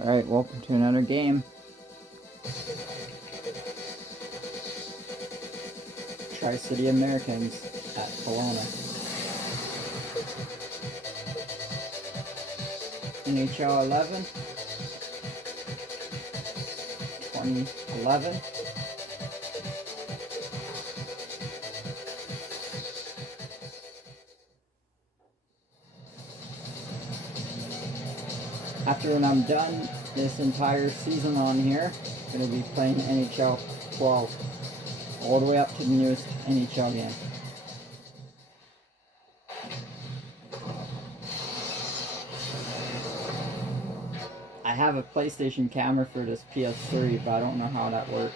Alright, welcome to another game. Tri-City Americans at Kelowna. NHL 11, 2011. After when I'm done this entire season on here, I'm going to be playing NHL 12 all the way up to the newest NHL game. I have a PlayStation camera for this PS3, but I don't know how that works.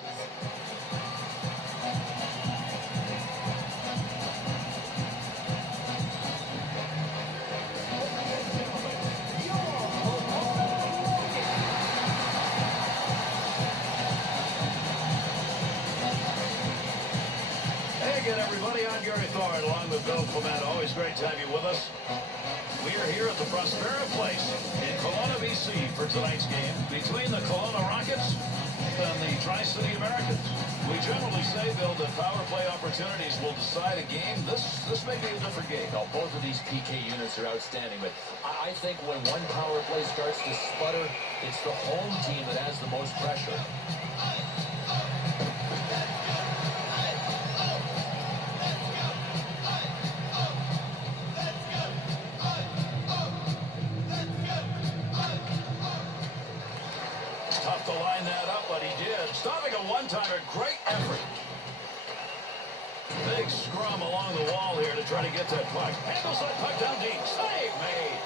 Along with Bill Clement, always great to have you with us. We are here at the Prospera Place in Kelowna, BC for tonight's game between the Kelowna Rockets and the Tri-City Americans. We generally say, Bill, that power play opportunities will decide a game. This may be a different game. Now, both of these PK units are outstanding, but I think when one power play starts to sputter, it's the home team that has the most pressure. To line that up, but he did. Stopping a one-timer, great effort. Big scrum along the wall here to try to get that puck. Handles that puck down deep. Save made.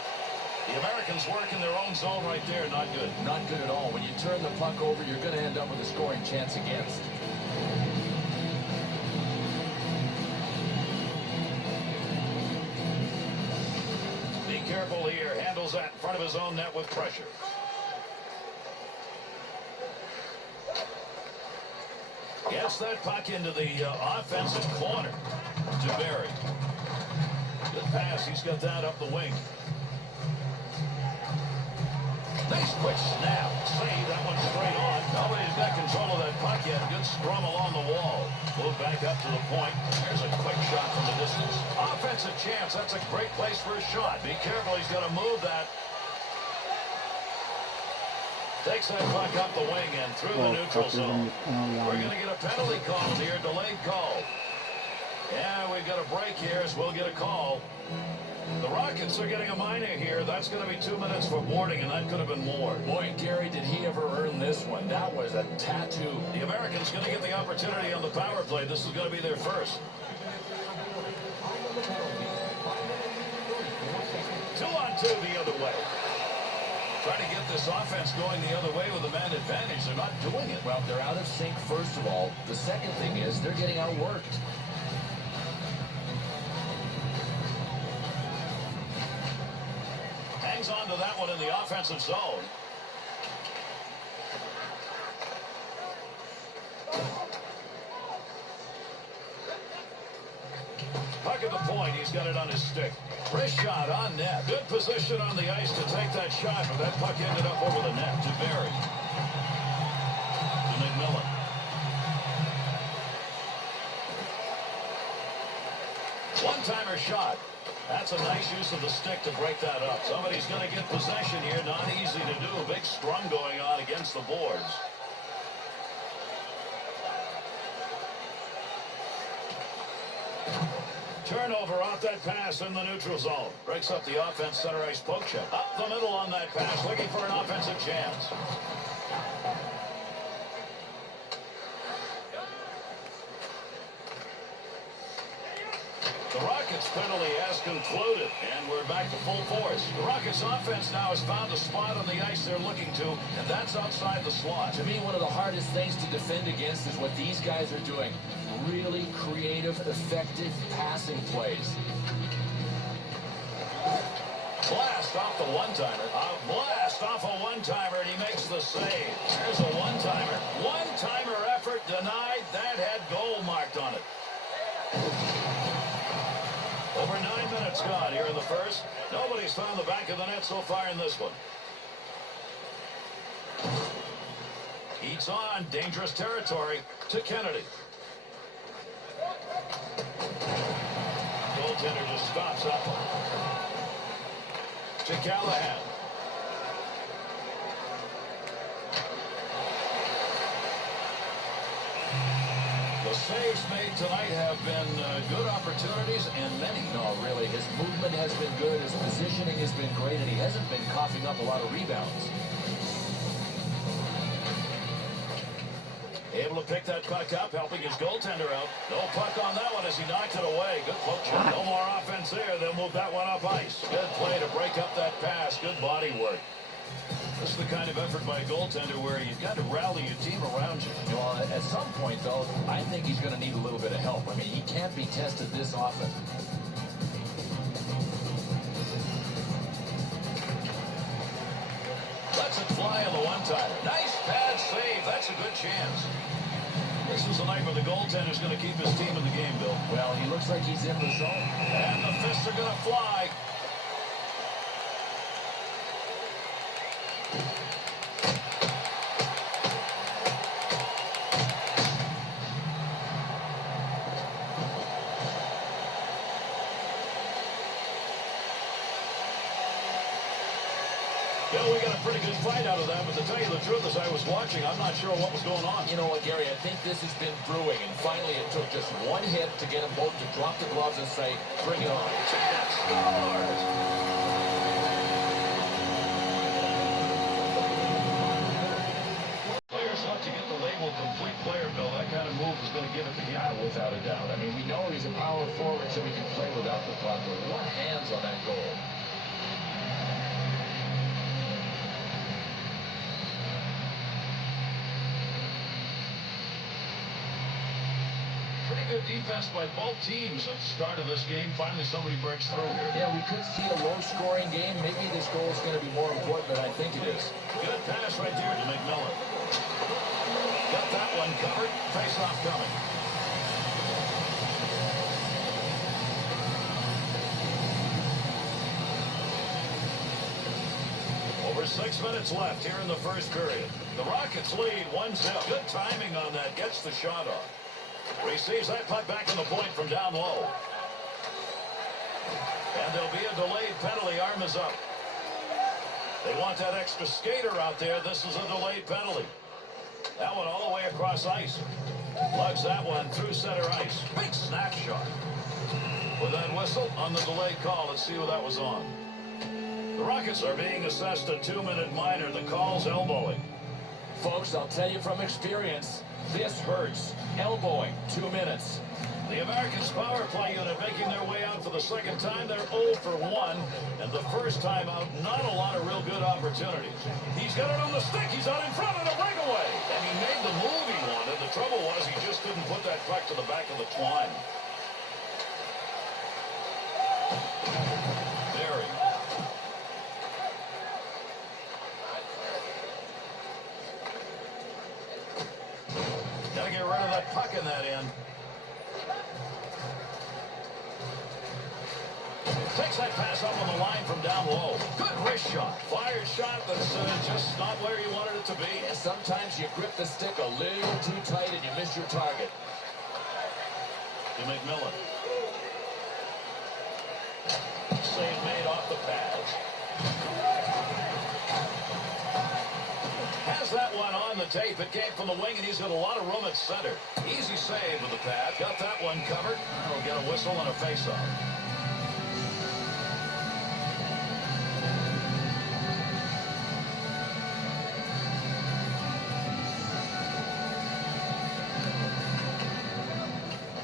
The Americans work in their own zone right there. Not good. Not good at all. When you turn the puck over, you're going to end up with a scoring chance against. Be careful here. Handles that in front of his own net with pressure. Gets that puck into the offensive corner to Barry. Good pass. He's got that up the wing. Nice quick snap. Save. That one straight on. Nobody's got control of that puck yet. Good scrum along the wall. Move back up to the point. There's a quick shot from the distance. Offensive chance. That's a great place for a shot. Be careful. He's got to move that. Takes that puck up the wing and through the neutral zone. We're going to get a penalty call here, delayed call. Yeah, we've got a break here, so we'll get a call. The Rockets are getting a minor here. That's going to be 2 minutes for boarding, and that could have been more. Boy, Gary, did he ever earn this one. That was a tattoo. The Americans going to get the opportunity on the power play. This is going to be their first. 2-on-2 the other way. Trying to get this offense going the other way with a man advantage. They're not doing it. Well, they're out of sync, first of all. The second thing is they're getting outworked. Hangs on to that one in the offensive zone. Puck at the point. He's got it on his stick. Wrist shot on net. Good position on the ice to take that shot, but that puck ended up over the net to Barry. To McMillan. One-timer shot. That's a nice use of the stick to break that up. Somebody's going to get possession here. Not easy to do. Big scrum going on against the boards. Turnover off that pass in the neutral zone. Breaks up the offense, center ice poke check. Up the middle on that pass, looking for an offensive chance. The Rockets penalty has concluded, and we're back to full force. The Rockets offense now has found a spot on the ice they're looking to, and that's outside the slot. To me, one of the hardest things to defend against is what these guys are doing. Really creative, effective passing plays. Blast off the one-timer. A blast off a one-timer, and he makes the save. There's a one-timer. One-timer effort denied. That had goal marked on it. Over 9 minutes gone here in the first. Nobody's found the back of the net so far in this one. Heats on. Dangerous territory to Kennedy. Goaltender just stops up. To Callahan. The saves made tonight have been good opportunities and many. No, really, his movement has been good, his positioning has been great, and he hasn't been coughing up a lot of rebounds. Able to pick that puck up, helping his goaltender out. No puck on that one as he knocked it away. Good poke check. No more offense there. They'll move that one up ice. Good play to break up that pass. Good body work. This is the kind of effort by a goaltender where you've got to rally your team around you. Well, at some point, though, I think he's going to need a little bit of help. I mean, he can't be tested this often. Lets it fly on the one-timer. Nice pad save. That's a good chance. This is a night where the goaltender's going to keep his team in the game, Bill. Well, he looks like he's in the zone. And the fists are going to fly. Bill, we got a pretty good fight out of that, but to tell you the truth, as I was watching, I'm not sure what was going on. You know what, Gary, I think this has been brewing, and finally it took just one hit to get them both to drop the gloves and say, bring it on. Chance scores! Players ought to get the label complete player, Bill. That kind of move is going to give it to him. Without a doubt. I mean, we know he's a power forward, so he can play without the puck, but what hands on that goal. Pretty good defense by both teams at the start of this game. Finally, somebody breaks through here. Yeah, we could see a low-scoring game. Maybe this goal is going to be more important than I think it is. Good pass right there to McMillan. Got that one covered. Face-off coming. Over 6 minutes left here in the first period. The Rockets lead 1-0. Good timing on that. Gets the shot off. Receives that puck back in the point from down low. And there'll be a delayed penalty. Arm is up. They want that extra skater out there. This is a delayed penalty. That one all the way across ice. Lugs that one through center ice. Big snapshot. With that whistle on the delayed call, let's see who that was on. The Rockets are being assessed a 2-minute minor. The call's elbowing. Folks, I'll tell you from experience, this hurts. Elbowing, 2 minutes. The Americans' power play unit making their way out for the second time. They're 0 for 1. And the first time out, not a lot of real good opportunities. He's got it on the stick. He's out in front of the breakaway. And he made the move he wanted. The trouble was he just couldn't put that puck to the back of the twine. Barry. Gotta get rid of that puck in that end. Takes that pass up on the line from down low. Good wrist shot. Fired shot that's just not where you wanted it to be. And sometimes you grip the stick a little too tight and you miss your target. To McMillan. Save made off the pads. Has that one on the tape. It came from the wing, and he's got a lot of room at center. Easy save with the pad. Got that one covered. We'll get a whistle and a face-off.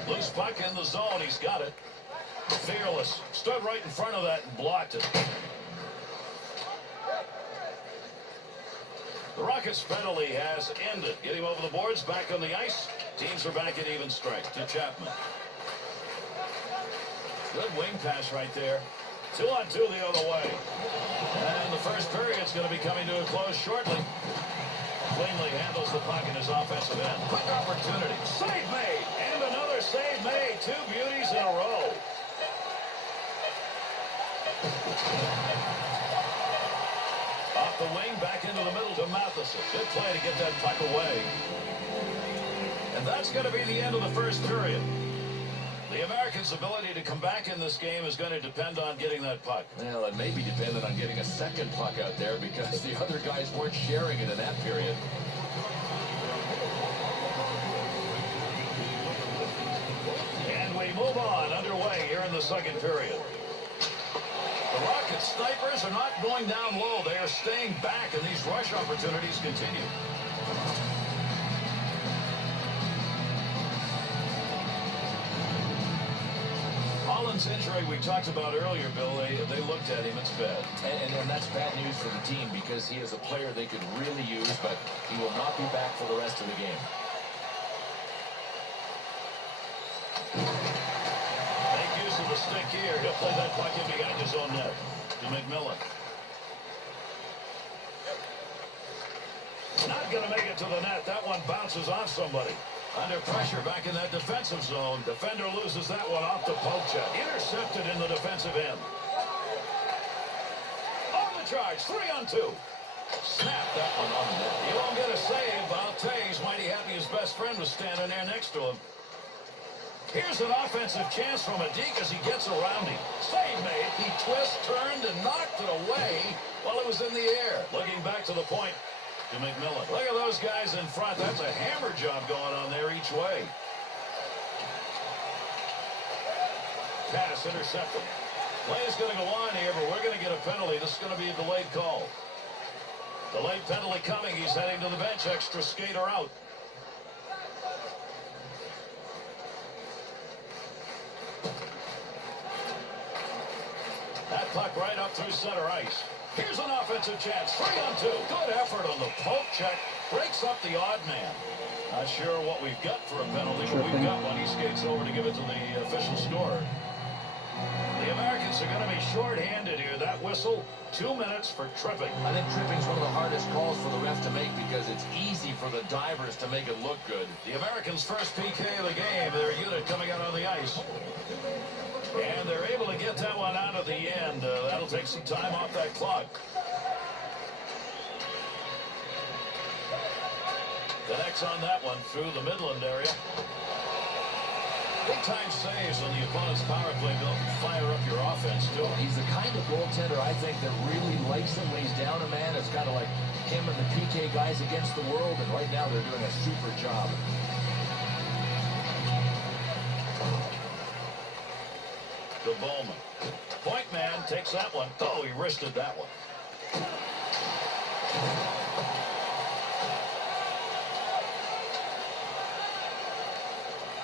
Loose puck in the zone. He's got it. Fearless. Stood right in front of that and blocked it. The Rockets' penalty has ended. Get him over the boards, back on the ice. Teams are back at even strength. To Chapman. Good wing pass right there. 2-on-2 the other way. And the first period's going to be coming to a close shortly. Cleanly handles the puck in his offensive end. Quick opportunity. Save made. And another save made. 2 beauties in a row. Up off the wing, back into the middle to Matheson. Good play to get that puck away. And that's going to be the end of the first period. The Americans' ability to come back in this game is going to depend on getting that puck. Well, it may be dependent on getting a second puck out there because the other guys weren't sharing it in that period. And we move on, underway here in the second period. The Rockets snipers are not going down low. They are staying back, and these rush opportunities continue. Holland's injury we talked about earlier, Bill, they looked at him. It's bad. And that's bad news for the team because he is a player they could really use, but he will not be back for the rest of the game. Make use of the stick here. He'll play that puck in behind his own net to McMillan. Not going to make it to the net. That one bounces off somebody. Under pressure back in that defensive zone. Defender loses that one off the poke check. Intercepted in the defensive end. On the charge, 3-on-2. Snap that one on the net. He won't get a save, but I'll tell you, he's mighty happy his best friend was standing there next to him. Here's an offensive chance from Adik as he gets around him. Save made. He twists, turned, and knocked it away while it was in the air. Looking back to the point to McMillan. Look at those guys in front. That's a hammer job going on there each way. Pass intercepted. Play is going to go on here, but we're going to get a penalty. This is going to be a delayed call. Delayed penalty coming. He's heading to the bench. Extra skater out. That puck right up through center ice. Here's an offensive chance. 3-on-2. Good effort on the poke check. Breaks up the odd man. Not sure what we've got for a penalty, but we've got one. He skates over to give it to the official scorer. The Americans are going to be short-handed here. That whistle, 2 minutes for tripping. I think tripping is one of the hardest calls for the ref to make because it's easy for the divers to make it look good. The Americans' first PK of the game. Their unit coming out on the ice. And they're able to get that one out at the end. That'll take some time off that clock. Connects on that one through the Midland area. Big time saves on the opponent's power play, Bill. Fire up your offense, too. He's the kind of goaltender I think that really likes him when he's down a man. It's kind of like him and the PK guys against the world, and right now they're doing a super job. To Bowman. Point man takes that one. Oh, he wristed that one.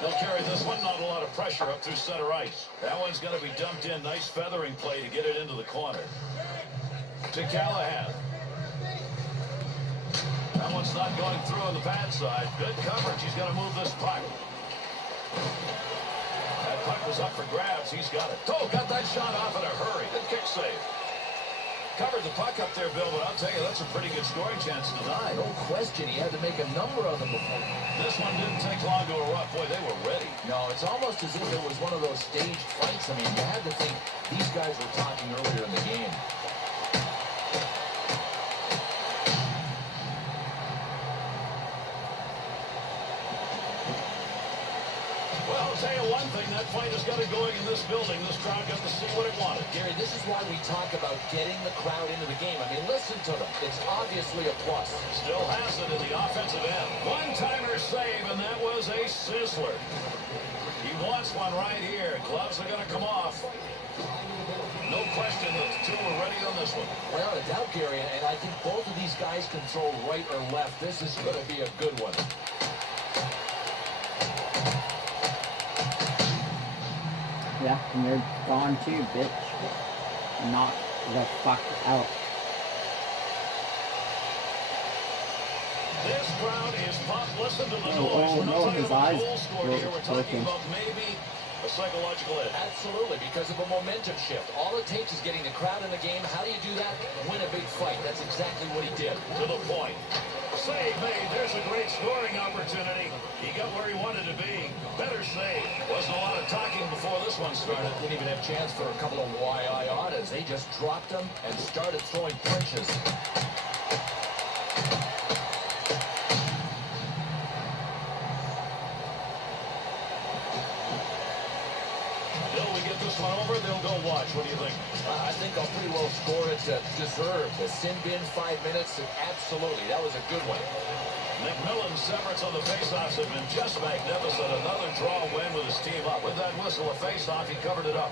They'll carry this one. Not a lot of pressure up through center ice. That one's going to be dumped in. Nice feathering play to get it into the corner. To Callahan. That one's not going through on the bad side. Good coverage. He's going to move this puck. That puck was up for grabs. He's got it. Oh, got that shot off in a hurry. Good kick save. Covered the puck up there, Bill, but I'll tell you, that's a pretty good scoring chance tonight. No question. He had to make a number of them before. This one didn't take long to erupt. Boy, they were ready. No, it's almost as if it was one of those staged fights. I mean, you had to think these guys were talking earlier in the game. Well, I'll tell you one thing, that fight has got it going in this building. This crowd got to see what it wanted. Gary, this is why we talk about getting the crowd into the game. I mean, listen to them. It's obviously a plus. Still has it in the offensive end. One-timer save, and that was a sizzler. He wants one right here. Gloves are going to come off. No question that the two are ready on this one. Without a doubt, Gary, and I think both of these guys control right or left. This is going to be a good one. Yeah, and you're gone too, bitch. Knock the fuck out. This crowd is pumped. Listen to the noise. Oh, We're not no, talking his about eyes a goal score here. We're talking working. about maybe a psychological edge. Absolutely, because of a momentum shift. All it takes is getting the crowd in the game. How do you do that? Win a big fight. That's exactly what he did. To the point. Save made. There's a great scoring opportunity. He got where he wanted to be. Better save. Wasn't a lot of talking before this one started. Didn't even have a chance for a couple of YI honors. They just dropped them and started throwing punches. score it deserved. The sin bin 5 minutes, absolutely. That was a good one. McMillan's efforts on the faceoffs have been just magnificent. Another draw win with his team up. With that whistle, a faceoff, he covered it up.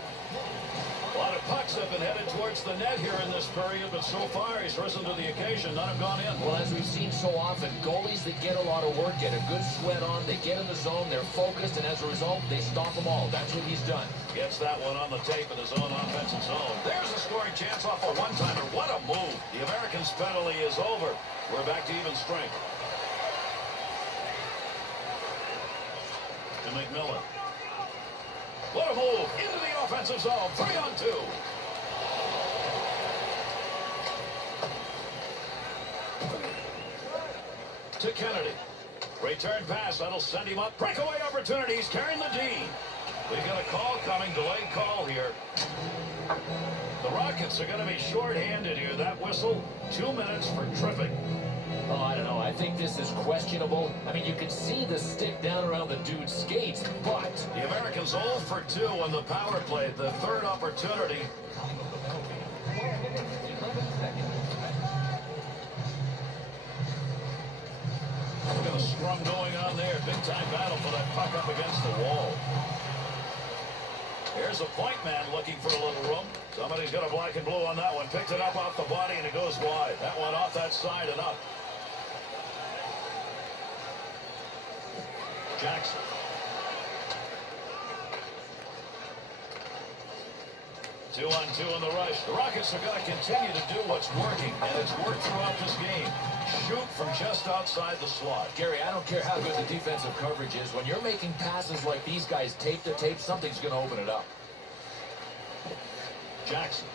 A lot of pucks have been headed towards the net here in this period, but so far he's risen to the occasion. None have gone in. Well, as we've seen so often, goalies that get a lot of work, get a good sweat on, they get in the zone, they're focused, and as a result, they stop them all. That's what he's done. Gets that one on the tape in his own offensive zone. There's a scoring chance off a one-timer. What a move. The Americans' penalty is over. We're back to even strength. To McMillan. What a move into the offensive zone. 3-on-2. To Kennedy. Return pass. That'll send him up. Breakaway opportunities. Carrying the D. We've got a call coming. Delayed call here. The Rockets are going to be short-handed here. That whistle, 2 minutes for tripping. Oh, I don't know. I think this is questionable. I mean, you can see the stick down around the dude's skates, but the Americans 0 for 2 on the power play. The third opportunity. We've got a scrum going on there. Big-time battle for that puck up against the wall. Here's a point man looking for a little room. Somebody's got a black and blue on that one. Picked it up off the body, and it goes wide. That one off that side and up. Jackson. Two-on-two in the rush. The Rockets are going to continue to do what's working, and it's worked throughout this game. Shoot from just outside the slot. Gary, I don't care how good the defensive coverage is. When you're making passes like these guys tape to tape, something's going to open it up. Jackson.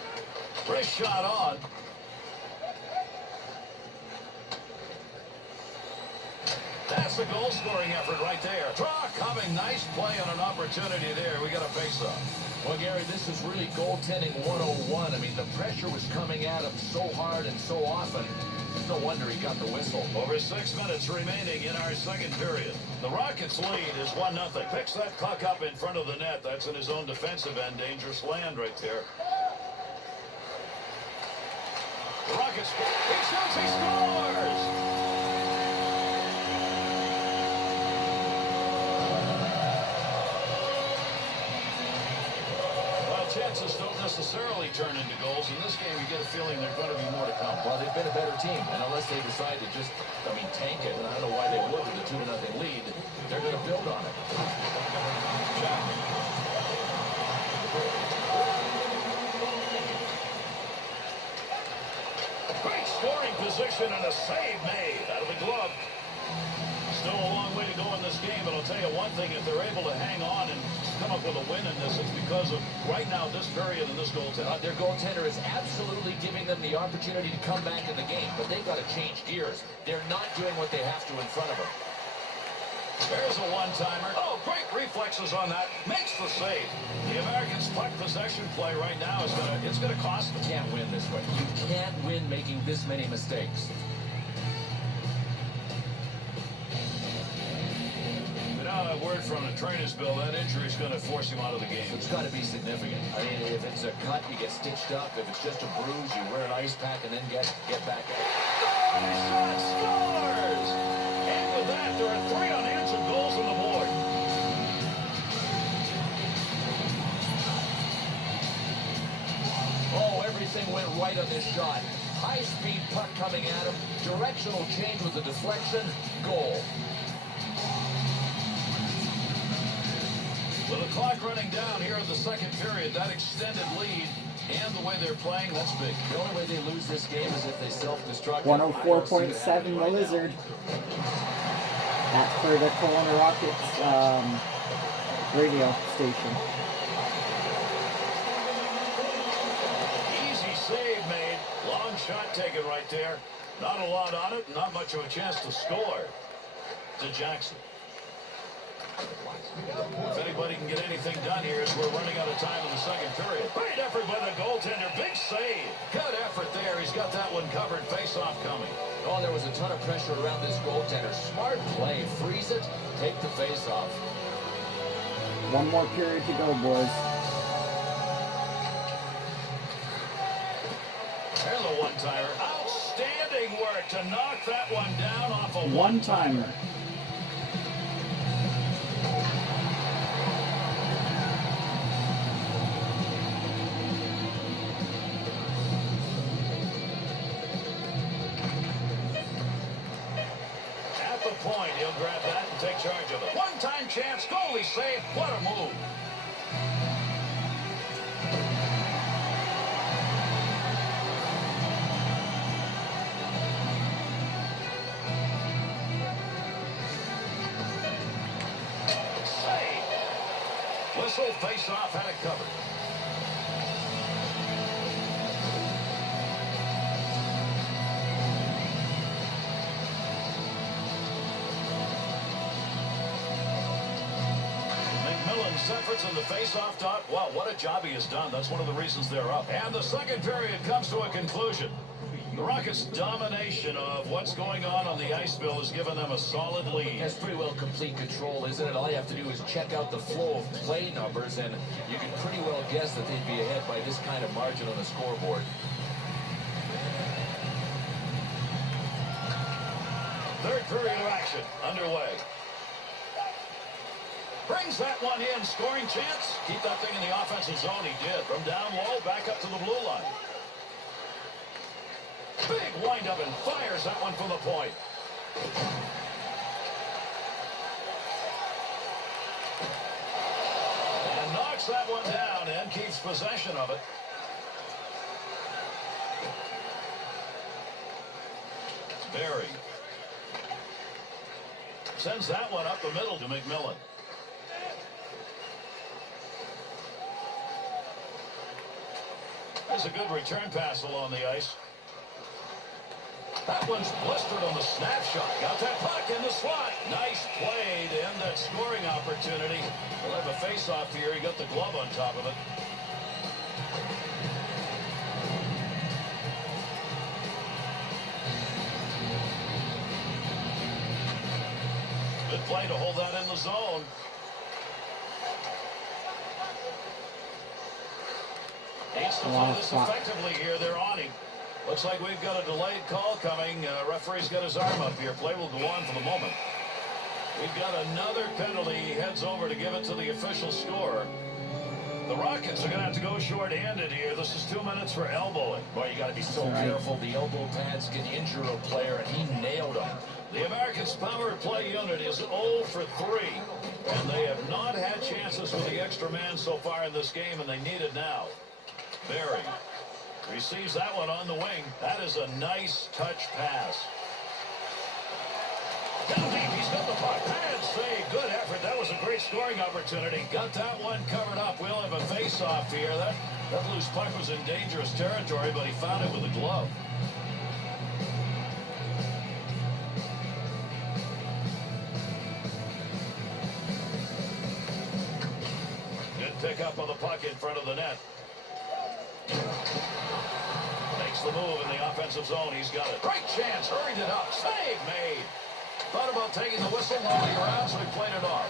Wrist shot on. That's a goal-scoring effort right there. Draw coming. Nice play on an opportunity there. We got a face-off. Well, Gary, this is really goaltending 101. I mean, the pressure was coming at him so hard and so often. No wonder he got the whistle. Over 6 minutes remaining in our second period. The Rockets lead is 1-0. Picks that puck up in front of the net. That's in his own defensive end. Dangerous land right there. The Rockets, he shoots, he scores! Chances don't necessarily turn into goals. In this game, you get a feeling there's going to be more to come. Well, they've been a better team, and unless they decide to just, tank it, and I don't know why they would with a 2-0 lead, they're going to build on it. Jack. Great scoring position and a save made out of the glove. Still a long way to go in this game, but I'll tell you one thing, if they're able to hang on and come up with a win in this, it's because of right now this period and this goaltender. Their goaltender is absolutely giving them the opportunity to come back in the game, but they've got to change gears. They're not doing what they have to in front of them. There's a one-timer. Oh, great reflexes on that. Makes the save. The Americans' puck possession play right now is gonna cost them. You can't win this way. You can't win making this many mistakes. A word from the trainer's bill, that injury is going to force him out of the game. It's got to be significant. I mean, if it's a cut, you get stitched up. If it's just a bruise, you wear an ice pack and then get back up. Shot scores! And with that, there are 3 unanswered goals on the board. Oh, everything went right on this shot. High-speed puck coming at him. Directional change with the deflection. Goal. With the clock running down here in the second period, that extended lead and the way they're playing, that's big. The only way they lose this game is if they self-destruct. 104.7 the Lizard. That's for the Kelowna Rockets radio station. Easy save made. Long shot taken right there. Not a lot on it, not much of a chance to score. To Jackson. If anybody can get anything done here as we're running out of time in the second period. Great effort by the goaltender. Big save. Good effort there. He's got that one covered. Face-off coming. Oh, there was a ton of pressure around this goaltender. Smart play. Freeze it. Take the face-off. One more period to go, boys. McIntyre. Outstanding work to knock that one down off a one-timer. At the point, he'll grab that and take charge of it. One-time chance, goalie save. What a move. Whistle, face-off, had it covered. McMillan's efforts in the face-off dot. Wow, what a job he has done. That's one of the reasons they're up. And the second period comes to a conclusion. The Rockets' domination of what's going on the ice, Bill, has given them a solid lead. That's pretty well complete control, isn't it? All you have to do is check out the flow of play numbers, and you can pretty well guess that they'd be ahead by this kind of margin on the scoreboard. Third period of action underway. Brings that one in, scoring chance. Keep that thing in the offensive zone. He did. From down low, back up to the blue line. Big windup and fires that one from the point. And knocks that one down and keeps possession of it. Barry sends that one up the middle to McMillan. There's a good return pass along the ice. That one's blistered on the snapshot. Got that puck in the slot. Nice play to end that scoring opportunity. We'll have a face-off here. He got the glove on top of it. Good play to hold that in the zone. Needs to play this effectively here. They're on him. Looks like we've got a delayed call coming. Referee's got his arm up here. Play will go on for the moment. We've got another penalty. He heads over to give it to the official scorer. The Rockets are going to have to go short-handed here. This is 2 minutes for elbowing. Boy, you got to be so careful. The elbow pads can injure a player, and he nailed him. The Americans' power play unit is 0 for 3, and they have not had chances with the extra man so far in this game, and they need it now. Barry receives that one on the wing. That is a nice touch pass. Down deep, he's got the puck. Pad save, good effort. That was a great scoring opportunity. Got that one covered up. We'll have a face-off here. That loose puck was in dangerous territory, but he found it with a glove. Good pick up on the puck in front of the net. Makes the move in the offensive zone. He's got it. Great chance. Hurried it up. Save made. Thought about taking the whistle, nobody around, so he played it off.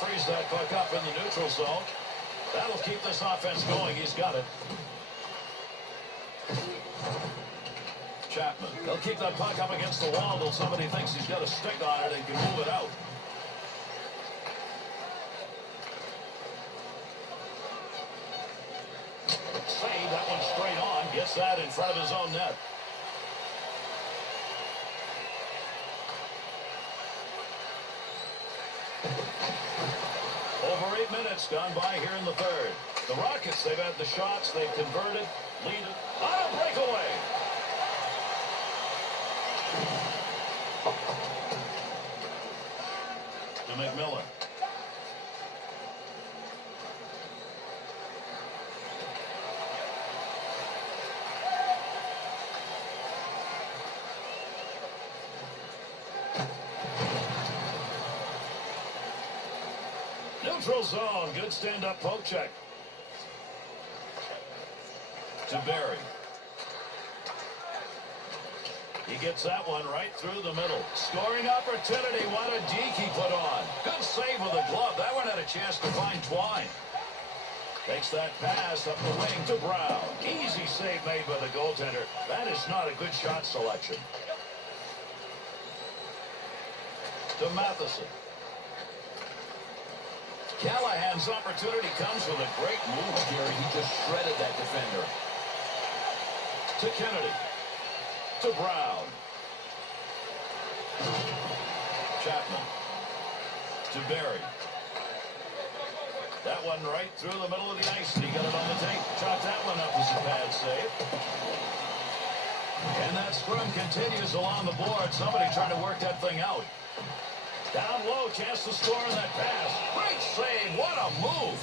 Frees that puck up in the neutral zone. That'll keep this offense going. He's got it. Chapman. They'll keep that puck up against the wall until somebody thinks he's got a stick on it and can move it out. Save that one straight on. Gets that in front of his own net. Over 8 minutes gone by here in the third. The Rockets, they've had the shots, they've converted, lead it on a breakaway. To McMillan. Neutral zone. Good stand-up poke check. To Barry. He gets that one right through the middle. Scoring opportunity. What a deke he put on. Good save with a glove. That one had a chance to find Twine. Takes that pass up the wing to Brown. Easy save made by the goaltender. That is not a good shot selection. To Matheson. Callahan's opportunity comes with a great move. Gary, he just shredded that defender. To Kennedy. To Brown. Chapman. To Barry. That one right through the middle of the ice. He got it on the tape. Shot that one up as a bad save. And that scrum continues along the board. Somebody trying to work that thing out. Down low, chance to score on that pass. Great save. What a move.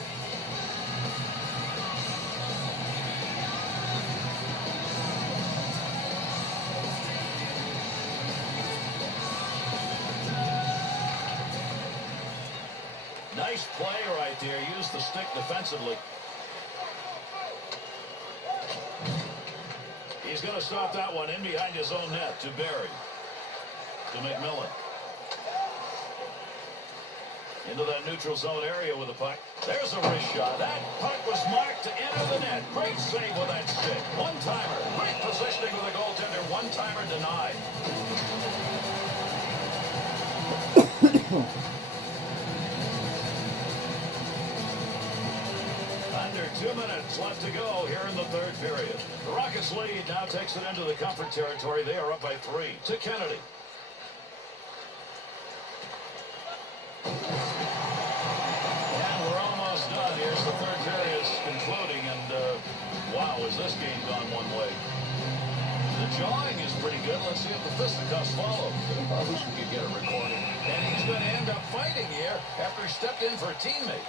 Nice play right there. Use the stick defensively. He's going to stop that one in behind his own net to Barry. To McMillan. Into that neutral zone area with the puck. There's a wrist shot. That puck was marked to enter the net. Great save with that stick. One-timer. Great positioning with the goaltender. One-timer denied. Under 2 minutes left to go here in the third period. The Rockets lead now takes it into the comfort territory. They are up by 3. To Kennedy. And we're almost done. Here's the third period concluding. And, wow, is this game gone one way. The jawing is pretty good. Let's see if the fisticuffs follow. I wish we could get a recording. And he's going to end up fighting here after he stepped in for a teammate.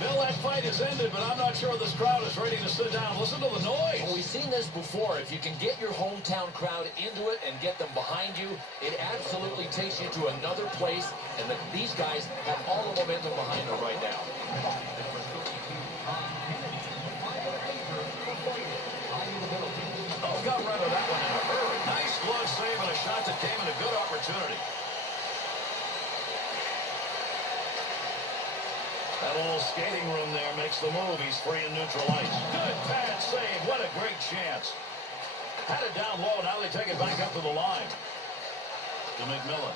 Bill, that fight is ended, but I'm not sure this crowd is ready to sit down. Listen to the noise. Well, we've seen this before. If you can get your hometown crowd into it and get them behind you, it absolutely takes you to another place. And these guys have all the momentum behind them right now. Oh, got rid of that one in a hurry. Nice glove save and a shot that came in a good opportunity. That little skating room there makes the move. He's free in neutral ice. Good pad save. What a great chance. Had it down low. Now they take it back up to the line. To McMillan.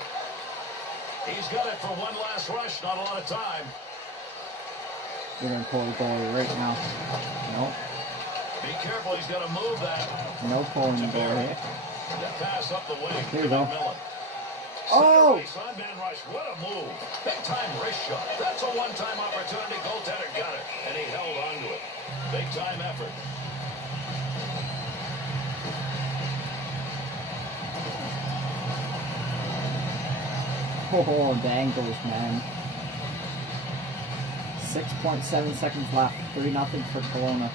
He's got it for one last rush. Not a lot of time. We're going to pull the goalie right now. Nope. Be careful. He's got to move that. No pulling the goalie. That pass up the wing. Here you go. McMillan. Oh! On man rush. What a move. Big time wrist shot. That's a one-time opportunity. Goaltender got it. And he held on to it. Big time effort. Oh, the angles, man. 6.7 seconds left. 3-0 for Kelowna.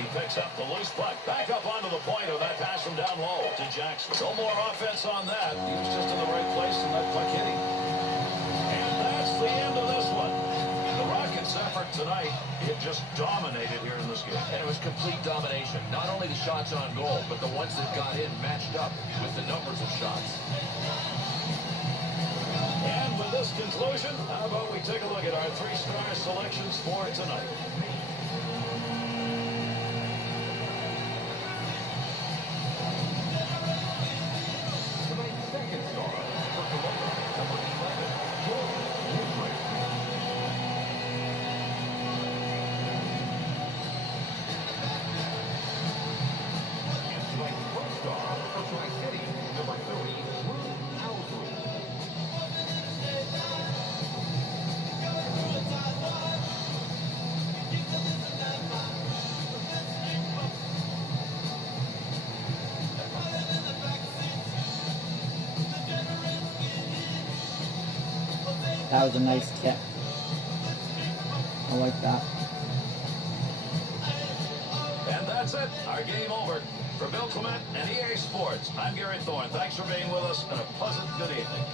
He picks up the loose puck. Back up onto the point of that pass from down low to Jackson. No more offense on that. He was just in the right place and that puck hit him. And that's the end of this one. The Rockets' effort tonight, it just dominated here in this game. And it was complete domination. Not only the shots on goal, but the ones that got in matched up with the numbers of shots. And with this conclusion, how about we take a look at our 3-star selections for tonight. That was a nice tip. I like that. And that's it. Our game over. For Bill Clement and EA Sports, I'm Gary Thorne. Thanks for being with us and a pleasant good evening.